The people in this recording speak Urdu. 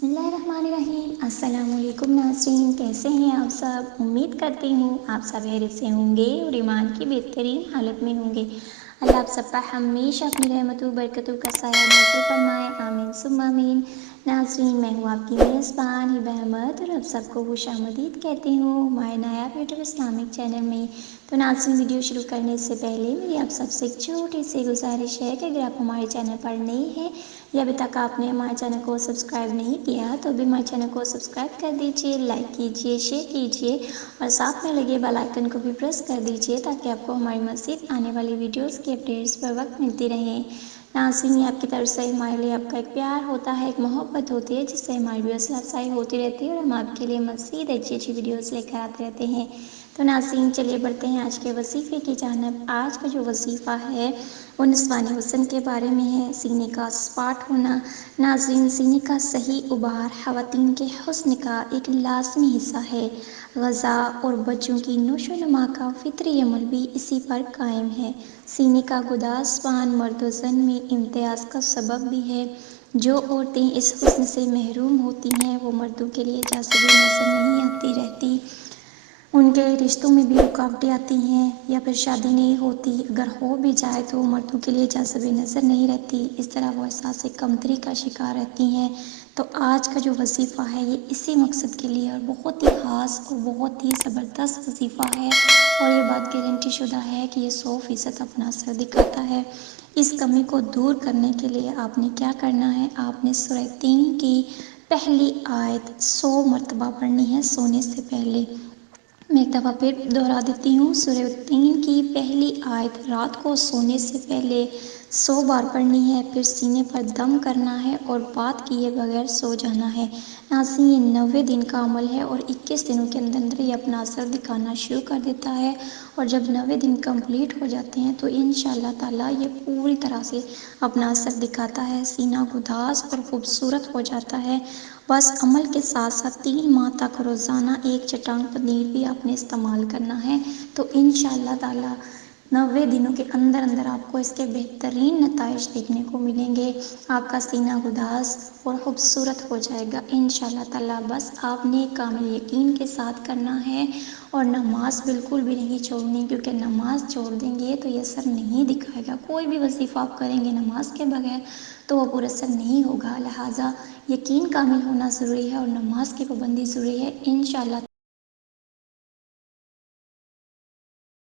بسم اللہ الرحمن الرحیم۔ السلام علیکم ناظرین، کیسے ہیں آپ سب؟ امید کرتی ہوں آپ سب خیریت سے ہوں گے اور ایمان کی بہترین حالت میں ہوں گے۔ اللہ آپ سب پر ہمیشہ اپنی رحمتوں و برکتوں کا سایہ نازل فرمائے، آمین ثم آمین۔ ناظرین، میں ہوں آپ کی میزبان ہبہ احمد اور آپ سب کو خوش آمدید کہتی ہوں ہمارے نایاب یوٹیوب اسلامک چینل میں۔ تو ناظرین، ویڈیو شروع کرنے سے پہلے میری آپ سب سے ایک چھوٹی سی گزارش ہے کہ اگر آپ ہمارے چینل پر نئے ہیں یا ابھی تک آپ نے ہمارے چینل کو سبسکرائب نہیں کیا تو ابھی ہمارے چینل کو سبسکرائب کر دیجئے، لائک کیجئے، شیئر کیجئے اور ساتھ میں لگے بیل آئیکن کو بھی پریس کر دیجئے تاکہ آپ کو ہماری مزید آنے والی ویڈیوز کی اپڈیٹس پر وقت ملتی رہیں۔ ناظرین، یہ آپ کی طرف سے ہمارے لیے آپ کا ایک پیار ہوتا ہے، ایک محبت ہوتی ہے جس سے ہماری بھی حوصلہ افزائی ہوتی رہتی ہے اور ہم آپ کے لیے مزید اچھی اچھی ویڈیوز لے کر آتے رہتے ہیں۔ تو ناظرین، چلیے بڑھتے ہیں آج کے وظیفے کی جانب۔ آج کا جو وظیفہ ہے وہ نسوان حسن کے بارے میں ہے، سینے کا سپاٹ ہونا۔ ناظرین، سینے کا صحیح عبار خواتین کے حسن کا ایک لازمی حصہ ہے۔ غذا اور بچوں کی نشو و نما کا فطری عمل بھی اسی پر قائم ہے۔ سینے کا گداز پان مرد و زن میں امتیاز کا سبب بھی ہے۔ جو عورتیں اس حسن سے محروم ہوتی ہیں وہ مردوں کے لیے جاذب نظر نہیں آتی رہتی، ان کے رشتوں میں بھی رکاوٹیں آتی ہیں یا پھر شادی نہیں ہوتی، اگر ہو بھی جائے تو وہ مردوں کے لیے جاذب نظر نہیں رہتی، اس طرح وہ احساس کمتری کا شکار رہتی ہیں۔ تو آج کا جو وظیفہ ہے یہ اسی مقصد کے لیے اور بہت ہی خاص اور بہت ہی زبردست وظیفہ ہے، اور یہ بات گارنٹی شدہ ہے کہ یہ 100% اپنا اثر دکھاتا ہے۔ اس کمی کو دور کرنے کے لیے آپ نے کیا کرنا ہے، آپ نے سورہ تین کی پہلی آیت 100 مرتبہ پڑھنی ہے سونے سے پہلے۔ میں ایک دفعہ پھر دہرا دیتی ہوں، سورہ تین کی پہلی آیت رات کو سونے سے پہلے 100 بار پڑھنی ہے، پھر سینے پر دم کرنا ہے اور بات کیے بغیر سو جانا ہے۔ ناظرین، یہ 90 دن کا عمل ہے اور 21 دنوں کے اندر اندر یہ اپنا اثر دکھانا شروع کر دیتا ہے، اور جب 90 دن کمپلیٹ ہو جاتے ہیں تو انشاءاللہ تعالیٰ یہ پوری طرح سے اپنا اثر دکھاتا ہے، سینہ گداز اور خوبصورت ہو جاتا ہے۔ بس عمل کے ساتھ ساتھ 3 ماہ تک روزانہ ایک چٹان پنیر بھی آپ نے استعمال کرنا ہے، تو انشاءاللہ تعالیٰ 90 دنوں کے اندر اندر آپ کو اس کے بہترین نتائج دیکھنے کو ملیں گے۔ آپ کا سینہ گداز اور خوبصورت ہو جائے گا انشاءاللہ تعالیٰ۔ بس آپ نے کامل یقین کے ساتھ کرنا ہے اور نماز بالکل بھی نہیں چھوڑنی، کیونکہ نماز چھوڑ دیں گے تو یہ اثر نہیں دکھائے گا۔ کوئی بھی وظیفہ آپ کریں گے نماز کے بغیر تو وہ پر اثر نہیں ہوگا، لہٰذا یقین کامل ہونا ضروری ہے اور نماز کی پابندی ضروری ہے۔ انشاءاللہ